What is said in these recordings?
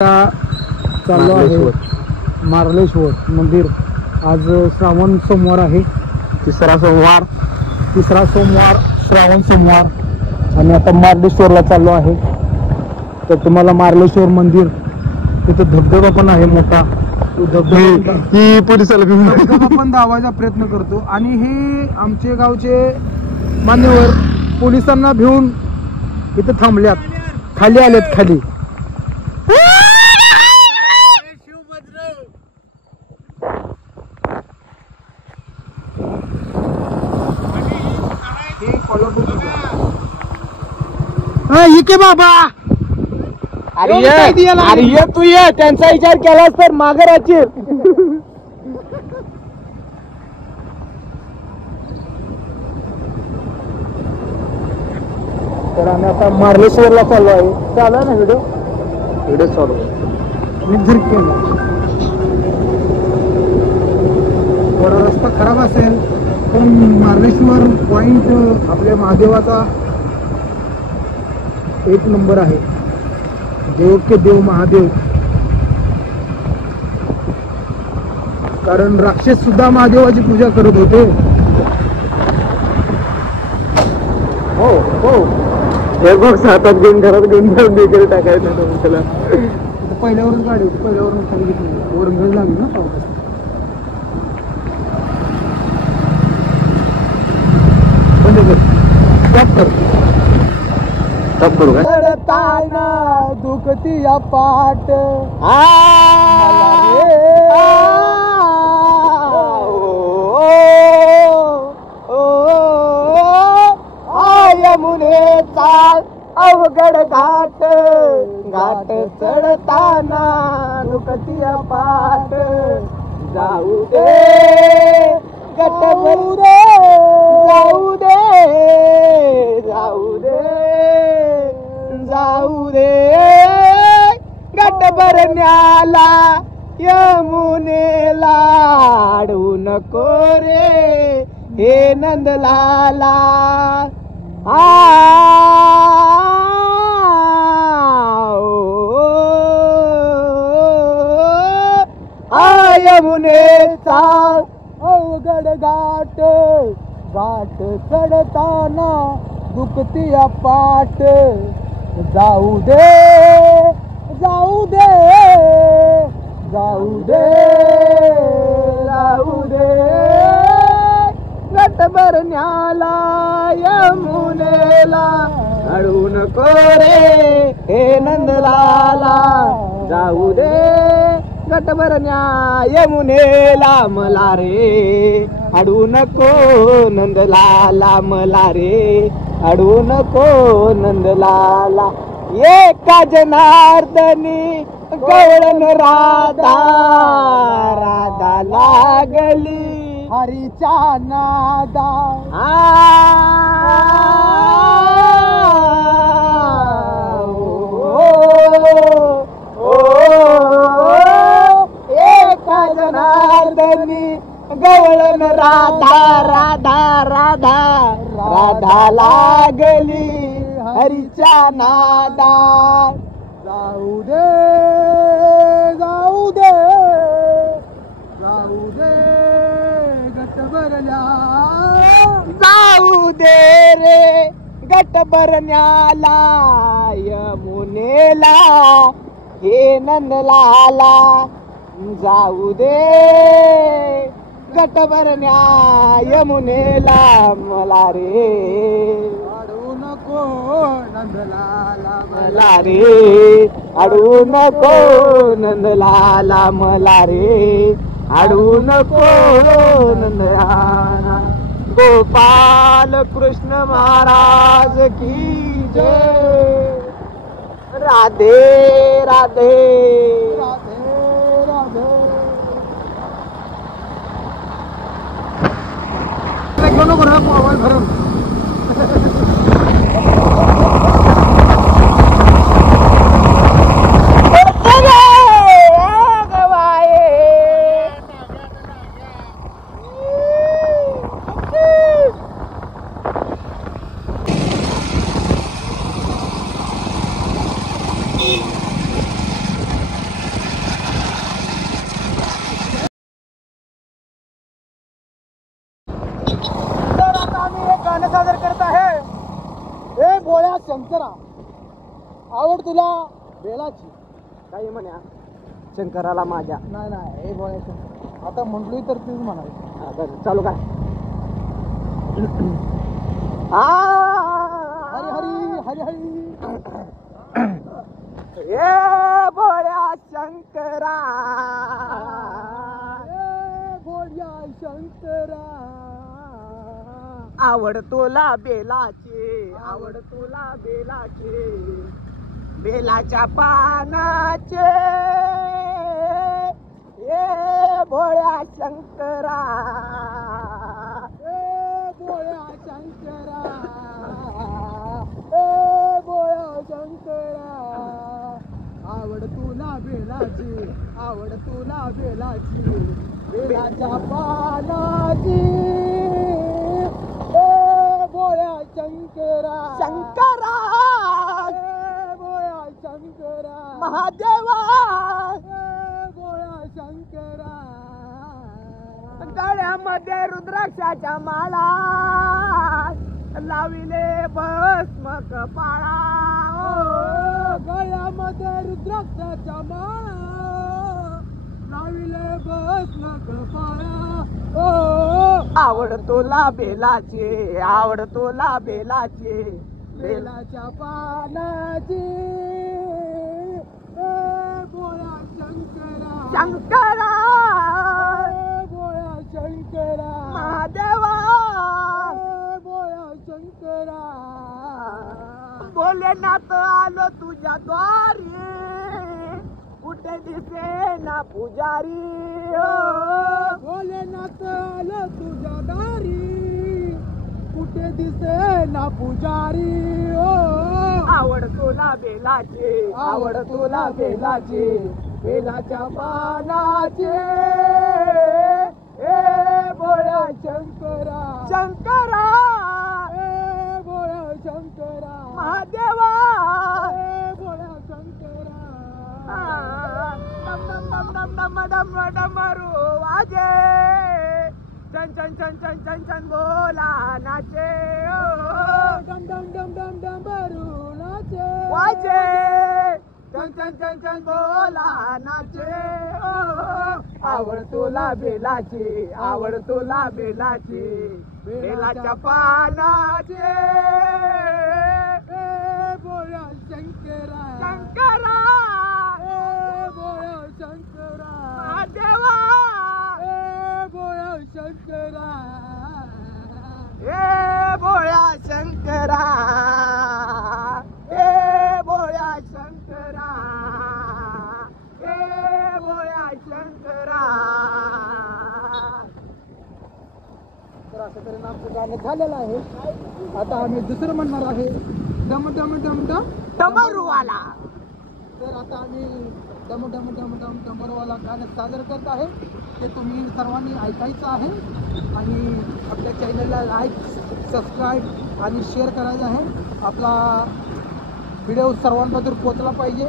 चालू आहे मार्लेश्वर मंदिर. आज श्रावण सोमवार आहे, तिसरा सोमवार श्रावण सोमवार. आणि आता मार्लेश्वरला चाललो आहे. तर तुम्हाला मार्लेश्वर मंदिर, तिथं धबधबा पण आहे मोठा. धबधबा पण दावायचा प्रयत्न करतो. आणि हे आमचे गावचे मान्यवर पोलिसांना भिवून इथं थांबल्यात, खाली आलेत खाली. इके बाबा, अरे तू ये, त्यांचा विचार केलास तर मागे राहशील. तर आम्ही आता मार्लेश्वरला चाललो आहे. चालू आहे ना व्हिडिओ चालू थोडा रस्ता खराब असेल पण मार्लेश्वर पॉइंट आपल्या महादेवाचा एक नंबर आहे. देव के देव महादेव. कारण राक्षस सुद्धा महादेवाची पूजा करत होते. हो हो, हे बघ हातात घेऊन घरात घेऊन बेकरी टाकायचं त्याला. पहिल्यावरून गाडी होती, पहिल्यावरून खाली घेतली, वरून लागली ना पाऊस. चढताना दुखती या पाट यमुनेचा अवघड घाट, घाट चढताना दुखती या पाट. जाऊ दे गट भरू दे, जाऊ दे, जाऊ दे, जाऊ दे गट भरण्याला यमुनेला. अडवू नको रे हे नंदलाला. यमुनेचा अवघड घाट, घाट चढताना दुखती या पाट. जाऊ दे, जाऊ दे, जाऊ दे, जाऊ दे गट भरण्याला यमुनेला. अडवू नको रे हे नंदलाला. जाऊ दे गट भरण्या यमुनेला मला रे. अडवू नको नंदलाला मला रे. अडवू नको नंदलाला. एका जनार्दनी गवळण राधा, राधा लागली हरीच्या नादा. एका जनार्दनी गवळण राधा, राधा, राधा, राधा लागली हरीच्या नादा. जाऊ दे, जाऊ दे, जाऊ दे गट भरल्या. जाऊ दे रे गट भरण्याला यमुनेला हे नंदलाला. जाऊ दे गट भरण्या यमुनेला मला रे. अडवू नको नंदलाला मला रे. अडवू नको नंदलाला मला रे. अडवू नको नंदलाला. गोपाल कृष्ण महाराज की जय. राधे राधे राधे राधे. नको ना मोबाईल भरून. नाट्य सादर करत आहे हे भोळ्या शंकरा आवड तुला बेलाची काही म्हणा शंकराला माझ्या. नाही नाही हे भोळ्या शंकर आता म्हटलोय तर तीच म्हणाली. हा, बरं, चालू काय हरी हरी हरी हरी ए भोळ्या शंकरा भोळ्या शंकरा आवड तुला बेलाची आवड तुला बेलाची बेलाच्या पानाचे ए भोळ्या शंकरा भोळ्या शंकरा ए भोळ्या शंकरा आवड तुला बेलाची आवड तुला बेलाची बेलाच्या पानाची ए भोळ्या शंकरा शंकरा ए भोळ्या शंकरा महादेवा ए भोळ्या शंकरा गळ्यामध्ये रुद्राक्षाच्या माळा लाविले भस्म कपाळा गळ्यामध्ये रुद्राक्षाच्या माळा लाविले भस्म कपाळा आवड तुला बेलाची आवड तुला बेलाची बेलाच्या पानाची ए भोळ्या शंकरा शंकरा ए भोळ्या शंकरा महादेवा ए भोळ्या शंकरा भोलेनाथ आलो तुझ्या द्वारी कुठे दिसे ना पुजारी भोलेनाथ आलं तुझ्या दारी कुठे दिसे ना पुजारी आवड तुला बेलाची आवड तुला बेलाची बेलाच्या पानाचे ए भोळ्या शंकरा शंकरा ए भोळ्या शंकरा महादेवा ए भोळ्या शंकरा डम डम डम डम डम डम डमरू वाजे चन चन चन चन चन चन बोला नाचे डम डम डम डम डम बरू नाचे वाजे चन चन चन चन बोला नाचे आवड तुला बेलाची आवड तुला बेलाची बेलाच्या पानाचे ए भोळ्या शंकरा शंकरा ए भोळ्या शंकरा महादेवा ए भोळ्या शंकरा ए भोळ्या शंकरा ए भोळ्या शंकरा ए भोळ्या शंकरा. तर असं तऱ्हेनं आमचं गाणं झालेलं आहे. आता आम्ही दुसरं म्हणणार आहे डम डम डम डम डमरूवाला. तर आता आम्ही डम डम डम डम डमरवाला गाणं सादर करत आहे. ते तुम्ही सर्वांनी ऐकायचं आहे आणि आपल्या चॅनलला लाईक सबस्क्राईब आणि शेअर करायचं आहे. आपला व्हिडिओ सर्वांपर्यंत पोचला पाहिजे.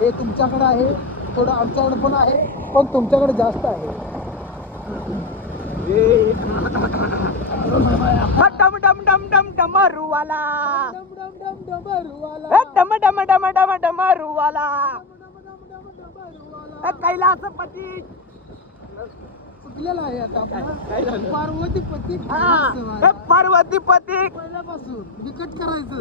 हे तुमच्याकडे आहे, थोडं आमच्याकडे पण आहे, पण तुमच्याकडे जास्त आहे. डम डम डम डम डमरूवाला. डम डम डम डमरवाला डम डम डम डम डमरूवाला. डमरवाला कैलासपती चुकलेला आहे आता आपण. पार्वतीपती पार्वतीपती पहिल्यापासून विकट करायचं.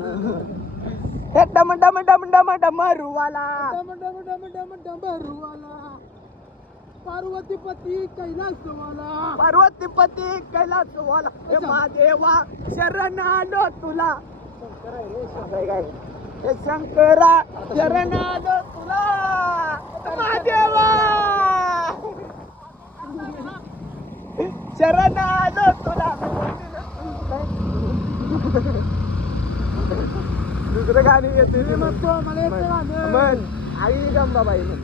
हे डम डम डम डम डमरूवाला. डम डम डम डम डमरवाला पार्वतीपती कैलासवाला पार्वतीपती कैलासवाला. हे महादेवा शरण आलो तुला. हे शंकरा शरण आलो तुला. महादेवा शरण आलो तुला. दुसरं गाणी येते म्हणतो मला येतं गाणं. आई गंबाबाई म्हण.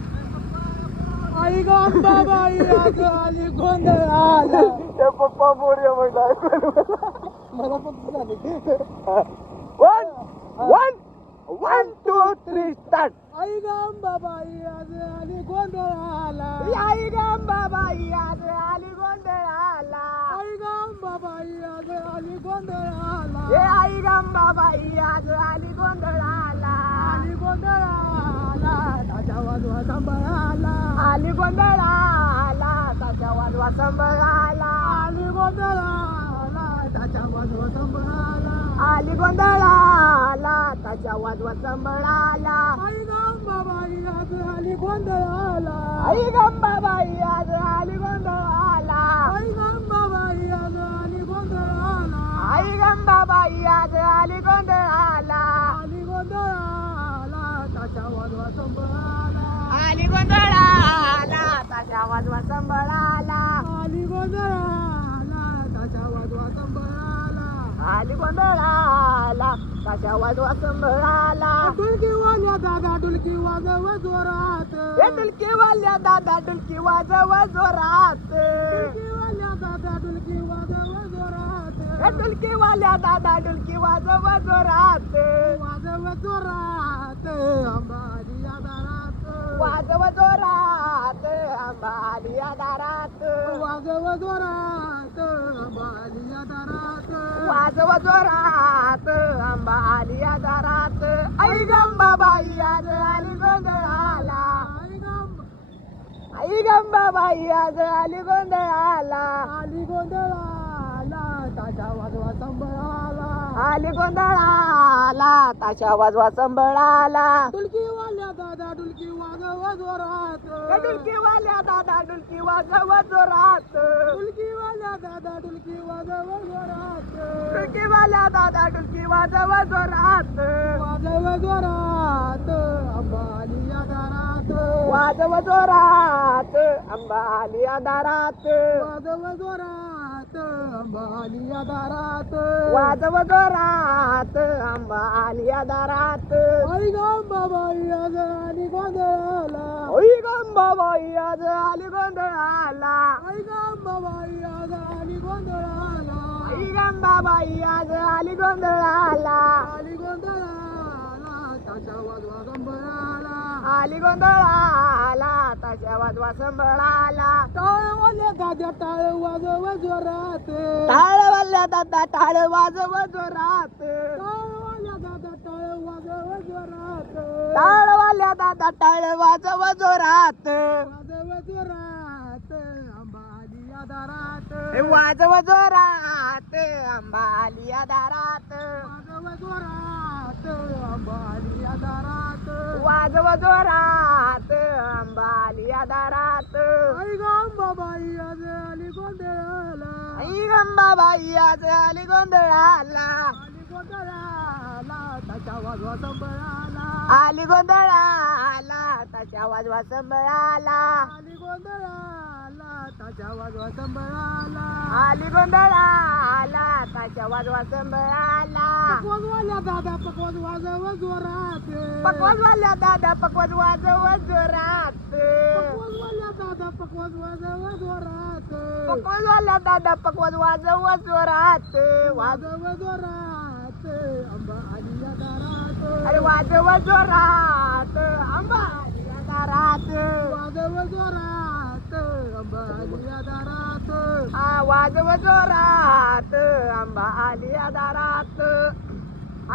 आई ग अंबाबाई आज आली गोंधळ आला. ते पप्पा बोर्या म्हणला. मला पण झाली. One one 1 2 3 start. आई ग अंबाबाई आज आली गोंधळ आला. आई गंबाबाई आज आली गोंधळाला. आई ग अंबाबाई आज आली गोंधळ आला. हे आई गंबाबाई आज आली गोंधळाला आली गोंधळाला ताशा वाजवा संबळाला आली गोंधळाला ताशा वाजवा संबळाला आली गोंधळाला ताशा वाजवा संबळाला आली गोंधळाला ताशा वाजवा संबळाला आई गंबाबाई आज आली गोंधळाला आई गंबाबाई आज आली गोंधळाला आई गंबाबाई आज आली गोंधळाला आई गंबाबाई आज आली गोंधळाला आली गोंधळाला ताशा वाजवा संबळाला आली गोंधळाला ताशा वाजवा संबळाला आली गोंधळाला ताशा वाजवा संबळाला आली गोंधळाला ताशा वाजवा संबळाला डुलकी वाल्या दादा डुलकी वाजव जोरात हे डुलकीवाल्या दादा डुलकी वाजव जोरात डुलकी वाल्या दादा डुलकी वाजव जोरात हे डुलकीवाल्या दादा डुलकी वाजव जोरात वाजव जोरात अंबाली दारात वाजव जोरात अंबाली दारात वाजव जोरात अंबाली दारात वाजव जोरात अंबाली दारात आई गंबाबाई आज आली गोंधळाला आई गंबाबाई आज आली गोंधळाला आली गोंधळाला ताशा वाजवा संबळाला आली गोंधळाला ताशा वाजवा संबळाला डुलकी वाल्या दादा डुलकी वाजव जोरात डुलकीवाल्या दादा डुलकी वाजव जोरात डुलकी वाल्या दादा डुलकी वाजव जोरात डुलकीवाल्या दादा डुलकी वाजव जोरात वाजव जोरात अंबाली दारात वाजव जोरात अंबाली दारात वाजव जोरात अंबाली दारात वाजव जोरात अंबाली दारात आई गंबाबाई आज आली गोंधळाला आई गंबाबाई आज आली गोंधळाला आई गंबाबाई आज आली गोंधळाला आई गंबाबाई आज आली गोंधळाला आली गोंधळाला ताशा वाजवा संबळाला आली गोंधळाला ताशा वाजवा संबळाला टाळ वाल्या दाद्या टाळ वाजव जोरात टाळवाल्या दादा टाळ वाजव जोरात टाळ वाल्या दादा टाळ वाजव जोरात टाळवाल्या दादा टाळ वाजव जोरात वाजव जोरात अंबाली दारात वाजव जोरात अंबाली दारात वाजव जोरात अंबाली दारात वाजव जोरात अंबाली दारात आई गंबाबाई आज आली गोंधळाला आई गंबाबाई आज आली गोंधळाला आली गोंधळाला ताशा वाजवा संबळाला आली गोंधळाला ताशा वाजवा संबळाला आली गोंधळाला ताशा वाजवा संबळाला आली गोंधळाला ताशा वाजवा संबळाला पकवाज वाल्या दादा पकवाज वाजव जोरात पकवाजवाल्या दादा पकवाज वाजव जोरात पकवाज वाल्या दादा पकवाज वाजव जोरात पकवाजवाल्या दादा पकवाज वाजव जोरात वाजव जोरात अंबा आलिया दारात अरे वाजव जोरात अंबा आलिया दारात वाजव जोरात अंबा आलिया दारात वाजव जोरात अंबा आलिया दारात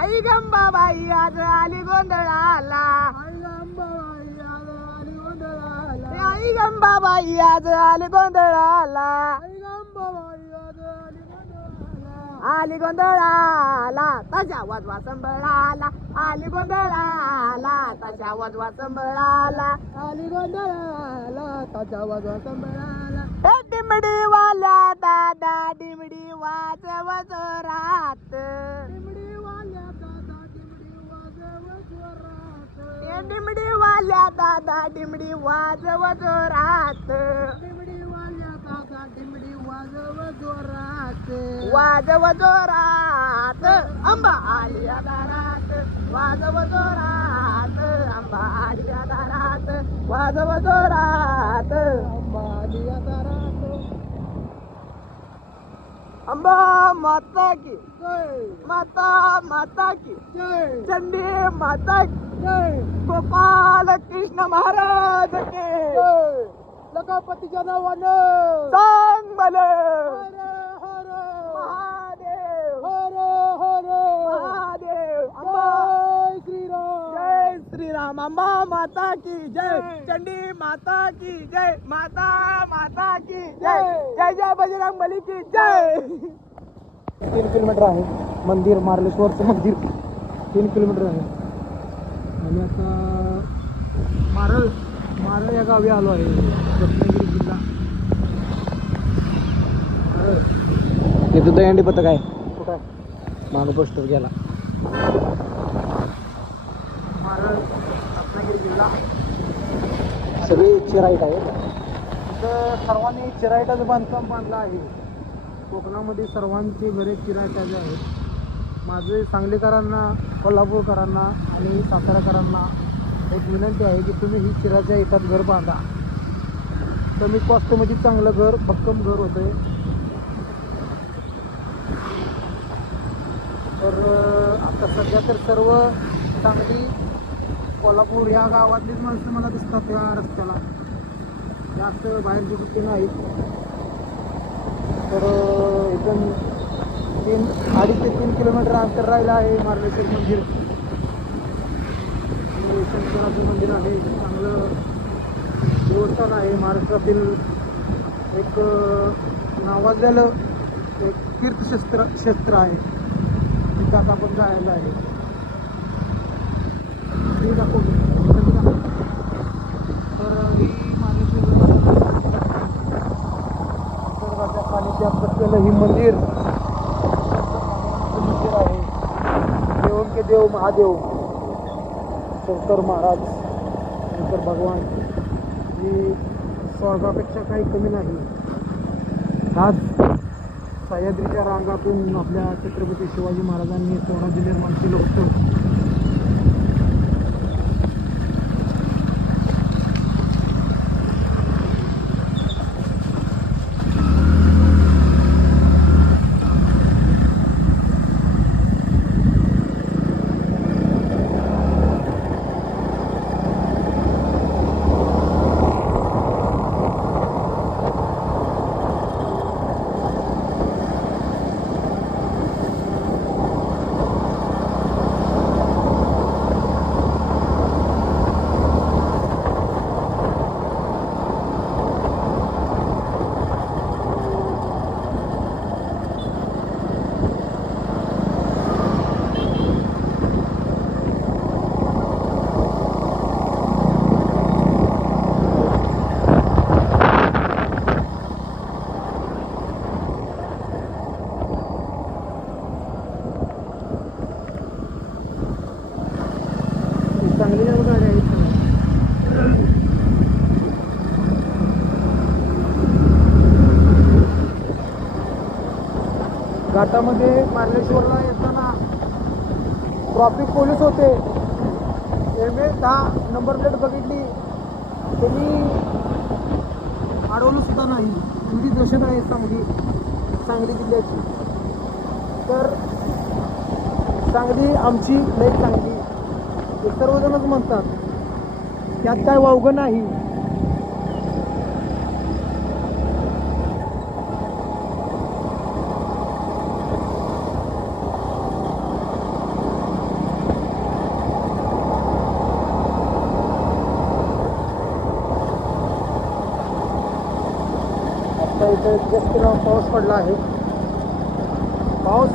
आई गंबाबाई आज आली गोंधळाला आई गंबाबाई आज आली गोंधळाला आई गंबाबाई आज आली गोंधळाला आई गंबाबाई आज आली गोंधळाला आली गोंधळाला ताशा वाजवा संबळाला आली गोंधळाला ताशा वाजवा संबळाला आली गोंधळाला ताशा वाजवा संबळाला हे डिमडी वाल्या दादा डिमडी वाजव जोरात डिमडी वाल्या दादा डिमडी वाजव जोरात हे डिमडी वाल्या दादा डिमडी वाजव जोरात डिमडी वाल्या दादा डिमडी वाजव जोरात वाजव जोरात अंबा आलिया दारात वाजव जोरात अंबा आलिया दारात वाजव जोरात अंबाली दारात अंबा माता की जय माता माता की जय चंडी माता की जय गोपाल कृष्ण महाराज के जय लकापतीच्या नावानं सांग मला हर हर महादेव हर हर श्रीराम अंबा माता की जय, चंडी माता की जय, माता माता की जय, जय जय बजरंग बली की जय. 3 किलोमीटर आहे मंदिर, मार्लेश्वरचं मंदिर 3 किलोमीटर आहे. आणि आता मारळ या गावी आलो आहे, रत्नागिरी जिल्हा. इथं दहीहंडी पथक आहे. कुठं आहे? मागं पोस्टर गेला. मारळ, रत्नागिरी जिल्हा. सगळी चिराईट आहे. इथं सर्वांनी चिराईटाचं बांधकाम बांधलं आहे. कोकणामध्ये सर्वांची घरे चिराईटाचे आहेत. माझे सांगलीकरांना, कोल्हापूरकरांना आणि साताराकरांना एक विनंती आहे की तुम्ही ही चिराच्या इटात घर बांधा. कमी कॉस्टमध्ये चांगलं घर, भक्कम घर होतं. तर आता सध्या तर सर्व सांगली, कोल्हापूर या गावातलीच माणसं मला दिसतात त्या रस्त्याला, जास्त बाहेरची कुठे नाहीत. तर इथून 2.5 ते 3 किलोमीटर अंतर राहिलं आहे मार्लेश्वर मंदिर. शंकराचं मंदिर आहे, चांगलं देवस्थान आहे. महाराष्ट्रातील एक नावाजलेलं एक तीर्थक्षेत्र आहे. तिथं आता आपण जायला आहे. तर ही मार्लेश्वर निसर्गाच्या पाण्याची असलेलं ही मंदिर आहे. देवों के देव महादेव शंकर महाराज, शंकर भगवान ही स्वर्गापेक्षा काही कमी नाही. ह्याच सह्याद्रीच्या रांगातून आपल्या छत्रपती शिवाजी महाराजांनी स्वराज्य निर्माण केलं होतं. चांगली गाड्या आहेत. घाटामध्ये मार्लेश्वरला येताना ट्रॉफिक पोलीस होते. MH10 नंबर प्लेट बघितली, त्यांनी अडवलं सुद्धा नाही. एवढी दहशत आहे सांगली जिल्ह्याची. तर सांगली आमची लई चांगली हे सर्वजणच म्हणतात, त्यात काय वावगं नाही. आता इथे जास्त पाऊस पडला आहे. पाऊस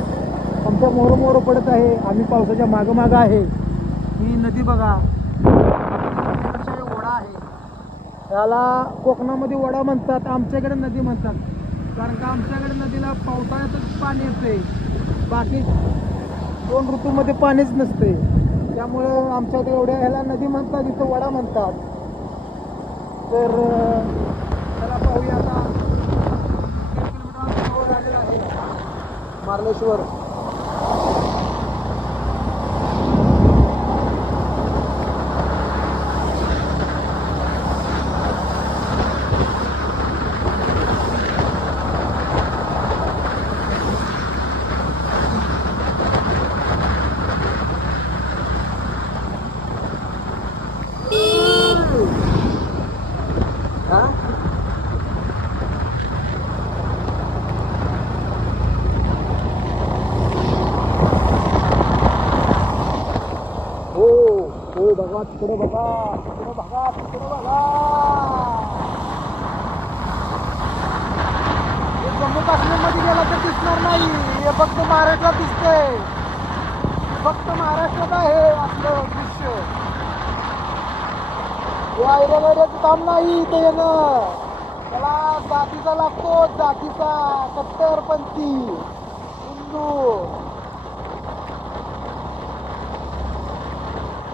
आमच्या मोहर पडत आहे. आम्ही पावसाच्या मागं आहे. ही नदी बघा, ओढा आहे. याला कोकणामध्ये ओढा म्हणतात, आमच्याकडे नदी म्हणतात. कारण का आमच्याकडे नदीला पावसाळ्यातच पाणी येते, बाकी 2 ऋतूमध्ये पाणीच नसते. त्यामुळं आमच्याकडे एवढ्या ह्याला नदी म्हणतात, इथं ओढा म्हणतात. तर त्याला पाहूया आता. 3 किलोमीटर आलेला आहे मार्लेश्वर. हो भगवान बाबा तिकडे बघा, तिकडे बघा, तिकडे बघा. हे जम्मू काश्मीर मध्ये गेला तर दिसणार नाही. हे फक्त महाराष्ट्रात दिसतंय. फक्त महाराष्ट्रात आहे आपलं दृश्य. या आयरगाड्याचं काम नाही इथं येणं. त्याला जातीचा लागतो, जातीचा कट्टरपंथी हिंदू.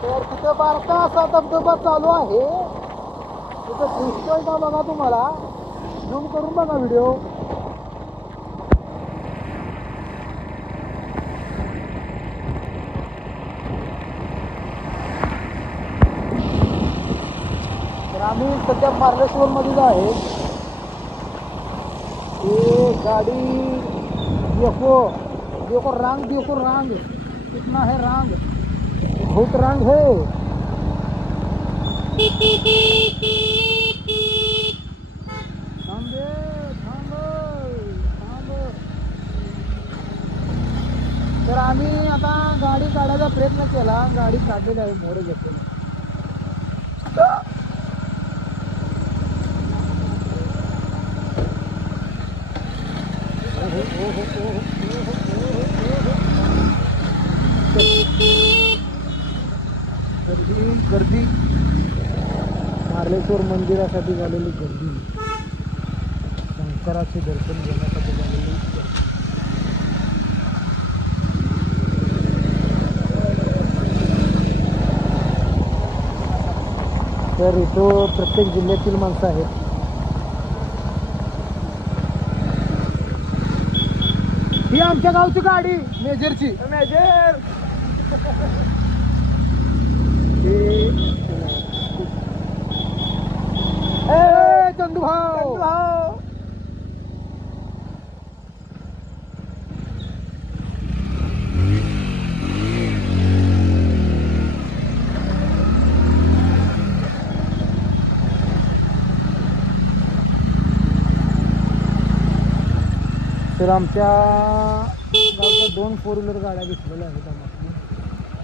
तर तिथं बारका असा धबधबा चालू आहे. तिथं दिसतोय का बघा तुम्हाला. झूम करून बघा व्हिडिओ. तर आम्ही सध्या मार्लेश्वर मध्येच आहे. ये गाड़ी देखो, देखो रंग, देखो रंग कितना है. रंग बहुत रंग है. थांबे थांब थांब. तर आम्ही आता गाडी काढायचा प्रयत्न केला. गाडी काढलेली आहे, मोरे घेतलेली. तर ही गर्दी मार्लेश्वर मंदिरासाठी झालेली गर्दी, शंकराचे दर्शन घेण्यासाठी झालेली गर्दी. तर इथं प्रत्येक जिल्ह्यातील माणसं आहेत. ही आमच्या गावची गाडी मेजरची. मेजर चंदू भाऊ. तर आमच्या गावच्या 2 4 व्हीलर गाड्या घेतलेल्या आहेत. आम्हाला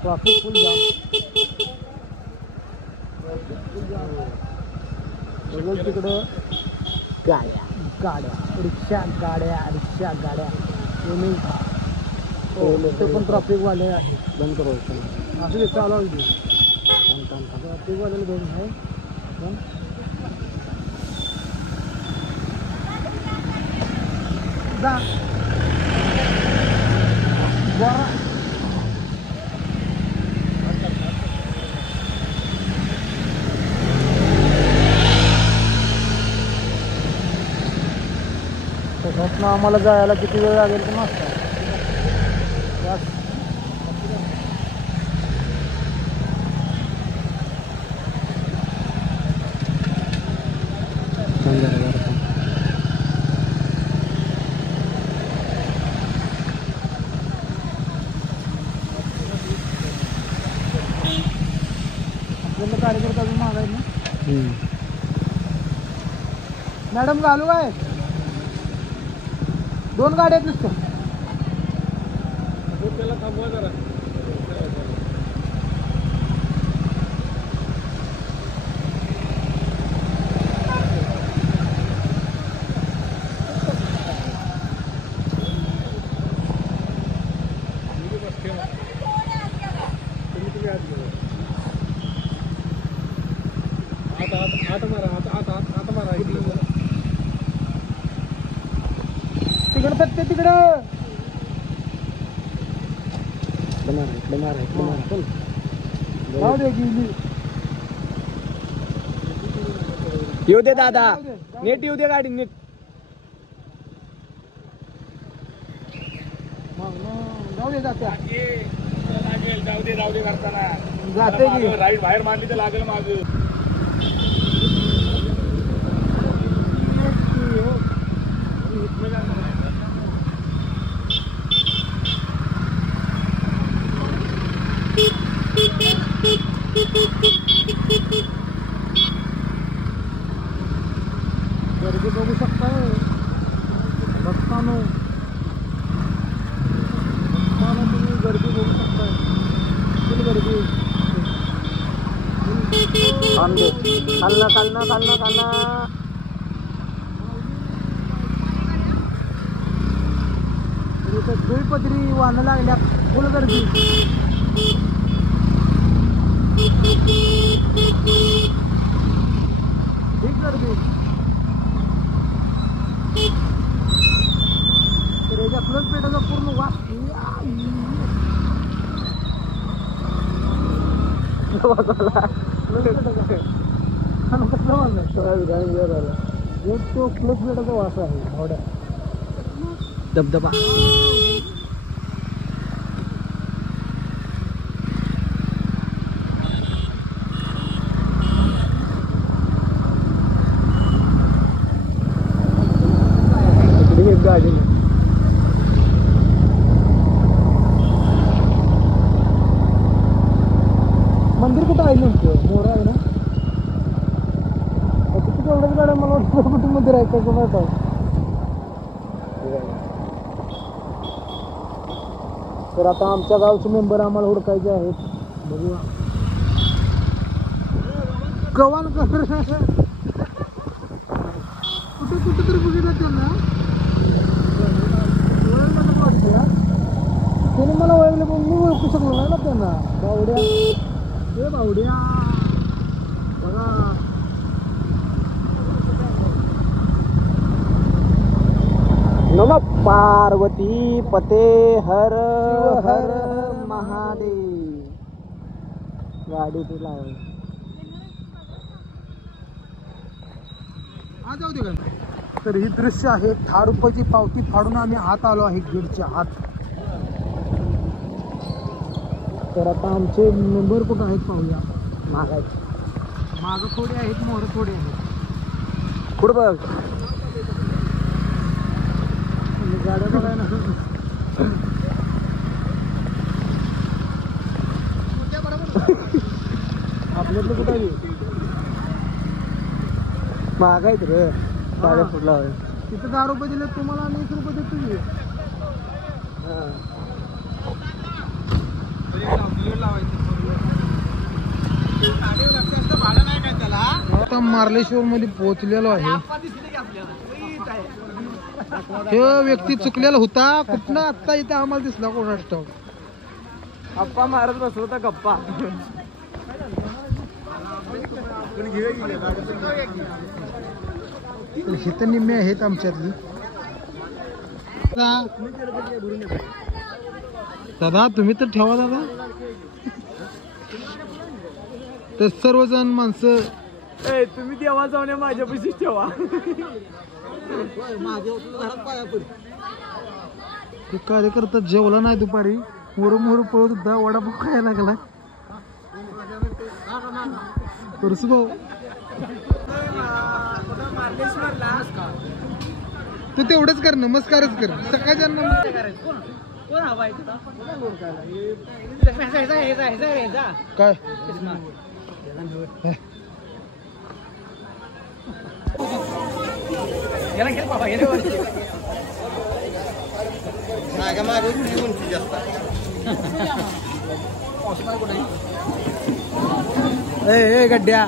ट्रॅफिक फुल जाम. तिकडं गाड्या गाड्या रिक्षा गाड्या ते पण ट्रॅफिकवाले आहेत. बंद करू असं चालू ट्रॅफिकवाल्याला बंद आहे. तसंच आम्हाला जायला किती वेळ लागेल तर नसता. आपल्याला कार्यकर्ता अजून मागाय ना. मॅडम घालू काय 2 गाड्या दिसतो. त्याला थांबवा जरा. तिकडं सत्य तिकडं येऊ दे दादा. नीट येऊ दे गाडी नीट. जाऊ दे जाते जाऊ दे करताना जाते की राईट बाहेर मारली तर लागेल माग. गर्दी बघू शकताय बघताना तुम्ही गर्दी बघू शकताय. फुल गर्दी. थांबले खालना सगळी पदरी वाहनं लागल्या फुल गर्दी ठीक गर्दी तर याच्या क्लच पेटाचा पूर्ण वास कसलं वाजलं तो क्लच पेटाचा वास आहे आवड्या धबधबा गाडी मंदिर कुठं आहे नेमकं मोरा आहे ना किती तेवढ्याच गाड्या मला वाटतं कुठे मंदिर आहे कसं माहित तर आता आमच्या गावचे मेंबर आम्हाला हुडकायचे आहेत बघूया गव्हाण कुठे तरी बघितलं त्यांना त्याने मला ओळखलं पण मी ओळखू शकलो नाही ना त्यांना बावड्या बघा नम पार्वती पते हर हर महादेव गाडी तुला जाऊ दे का तर ही दृश्य आहे 10 रुपयाची पावती फाडून आम्ही आत आलो आहे गेटच्या आत तर आता आमचे मेंबर कुठं आहेत पाहूया मागं थोडे आहेत मोर थोडे आहेत पुढं बघ गाड्या बघाय ना आपल्यातलं कुठं आहे महाग आहेत रे गाड्या फुटला तिथं 10 रुपये दिले तुम्हाला आणि 1 रुपये देतो की आता मार्लेश्वर मध्ये पोहोचलेलो आहे हे व्यक्ती चुकलेला होता कुठनं आता इथे आम्हाला दिसला कोणास गप्पा मारत बसलो होता गप्पा हे तर निम्मे आहेत आमच्यातली दादा तुम्ही तर ठेवा दादा तर सर्वजण माणसं तुम्ही देवा जाऊन माझ्यापाशी ठेवा कार्यकर्ता जेवला नाही दुपारी मोर पळत होता वडापाव खायला लागला परसू भाऊ तू तेवढंच कर नमस्कारच कर सकाळच्या काय गड्ड्या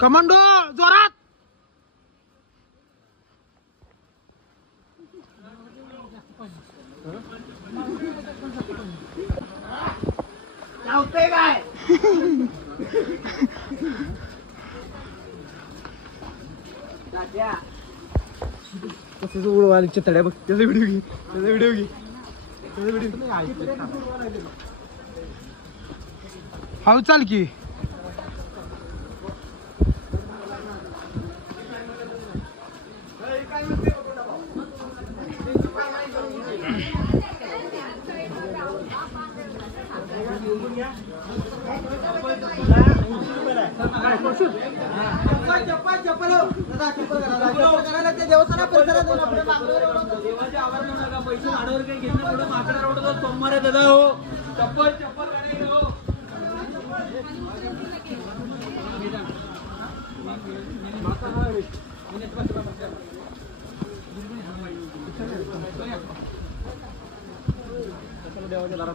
कमांडो जोरात लावते काय तसंच उडवाली चितड्या बघ त्याचा व्हिडिओ घे हाव चाल की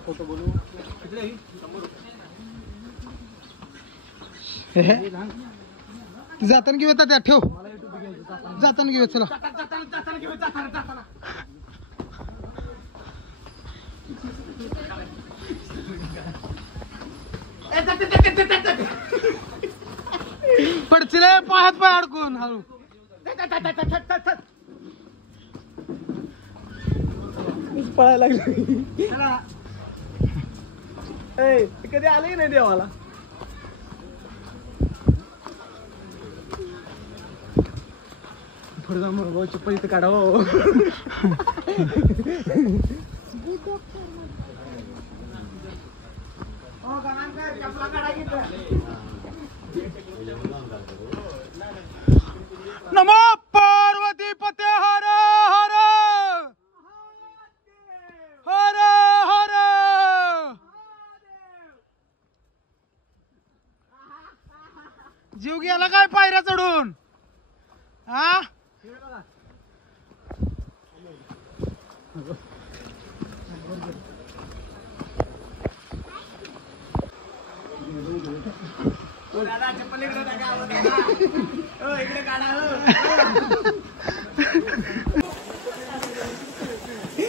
फोटो बोलू जाताना घेऊ त्या ठेव जाताना घेऊ चला पडचिले पायात पाय अडकून हळू पळायला लागली कधी आले नाही देवाला पुढे जाऊन मग चप्पल इथं काढावं नमो पार्वती पते हर हर हर हर जीव गेला काय पायऱ्या चढून हा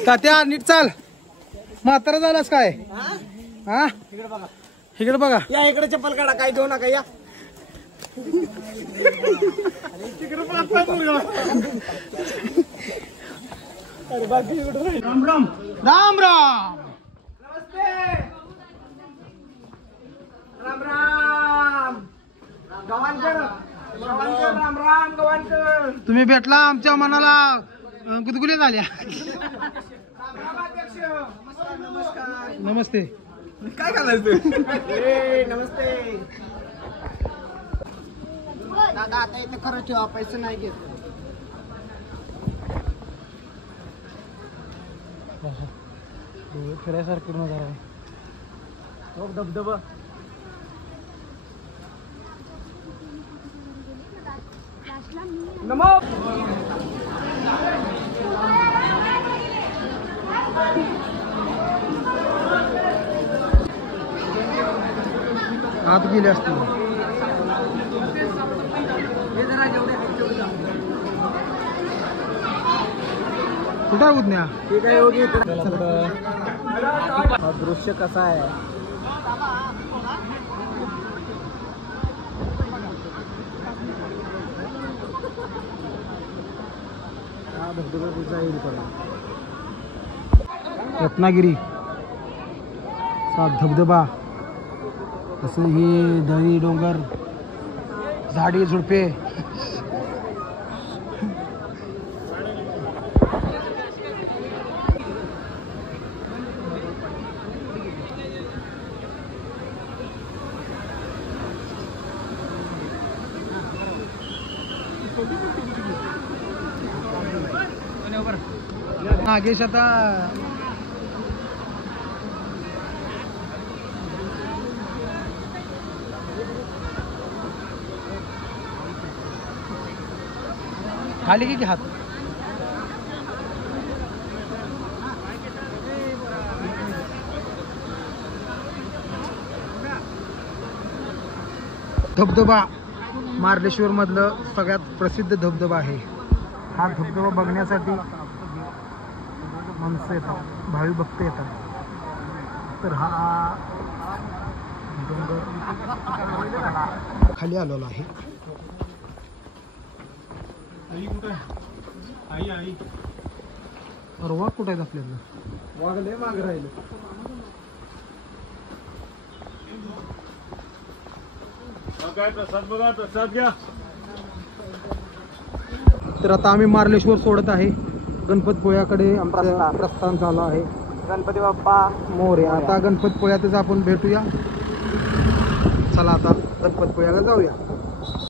तात्या नीट चाल म्हातारा झालास काय हा इकडे बघा या इकडे चप्पल काढा काय घेऊ नका या राम राम राम राम नमस्ते राम राम गवानकर गवानकर राम राम गवानकर तुम्ही भेटला आमच्या मनाला गुदगुल्या झाल्या राम राम अध्यक्ष नमस्कार नमस्ते काय करायचं नमस्ते दादा आता इथे खरं ठेवा पैसे नाही घेत फिरायसारखं नजर आहे धबधबा नमो आत गेले असतील कुठं आहे उद्या ठीक आहे योगी हा दृश्य कसा आहे हा धबधबा येईल रत्नागिरी सात धबधबा असं हे दरी डोंगर झाडी झुडपे नागेश आता खाली की हात धबधबा मार्लेश्वर मधलं सगळ्यात प्रसिद्ध धबधबा आहे हा धबधबा बघण्यासाठी माणसं येतात भावी भक्त येतात तर हा डोंगर खाली आलेला आहे अरे वाघ कुठे आहेत आपल्याला वागले माग राहिले काय प्रसाद बघा प्रसाद घ्या तर आता आम्ही मार्लेश्वर सोडत आहे गणपतपुळ्याकडे आमचा प्रस्थान झालं आहे गणपती बाप्पा मोरया आता गणपतपुळ्यातच आपण भेटूया चला आता गणपतपुळ्याला जाऊया